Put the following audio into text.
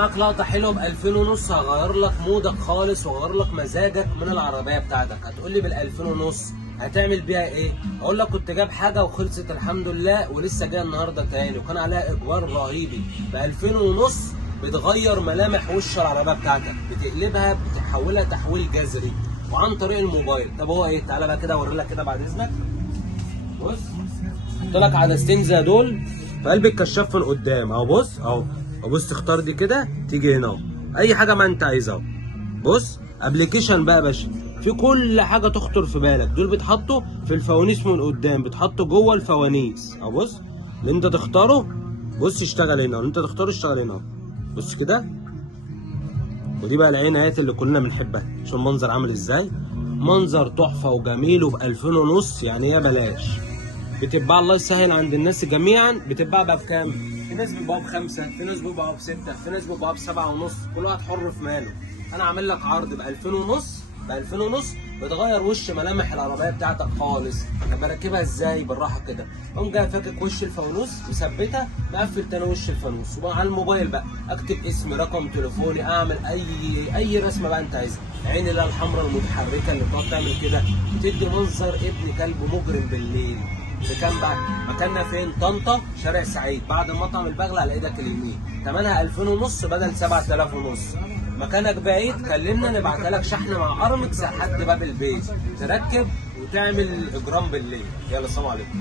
معاك لقطه حلوه ب 2000 ونص، هغير لك مودك خالص واغير لك مزاجك من العربيه بتاعتك. هتقول لي بال 2000 ونص هتعمل بيها ايه؟ اقول لك كنت جايب حاجه وخلصت الحمد لله ولسه جايه النهارده تاني وكان عليها ايجار رهيبي. ب 2000 ونص بتغير ملامح وش العربيه بتاعتك، بتقلبها، بتحولها تحويل جذري وعن طريق الموبايل. طب هو ايه؟ تعالى بقى كده اوري لك كده بعد اذنك. بص حط لك عدستين زي دول في قلب الكشاف من قدام اهو. بص اهو، بص تختار دي كده تيجي هنا اهو، اي حاجه ما انت عايزها اهو. بص ابلكيشن بقى يا باشا في كل حاجه تخطر في بالك. دول بيتحطوا في الفوانيس من قدام، بيتحطوا جوه الفوانيس اهو. بص اللي انت تختاره، بص اشتغل هنا، اللي انت تختاره اشتغل هنا اهو. بص كده. ودي بقى العين اهيت اللي كلنا بنحبها. شوف المنظر عامل ازاي، منظر تحفه وجميل وب 2000 ونص. يعني ايه بلاش؟ بتتباع الله يسهل عند الناس جميعا. بتتباع بقى بكام؟ في ناس بيبقوا ب5، في ناس بيبقوا ب6، في ناس بيبقوا ب7 ونص، كل واحد حر في ماله. انا عامل لك عرض ب 2000 ونص، ب 2000 ونص بتغير وش ملامح العربيه بتاعتك خالص. طب بركبها ازاي؟ بالراحه كده، قوم جاي فاكك وش الفانوس مثبتها، مقفل تاني وش الفانوس، وعلى الموبايل بقى اكتب اسمي، رقم تليفوني، اعمل اي رسمه بقى انت عايزها. العين اللي هي الحمراء المتحركه اللي بتقعد تعمل كده بتدي منظر ابن كلب مجرم بالليل. بكام بقى؟ مكاننا فين؟ طنطا شارع سعيد بعد مطعم البغل على ايدك اليمين. ثمنها 2000 ونص بدل 7000 ونص. مكانك بعيد كلمنا نبعتها لك شحن مع ارمكس لحد باب البيت، تركب وتعمل اجرام بالليل. يلا سلام عليكم.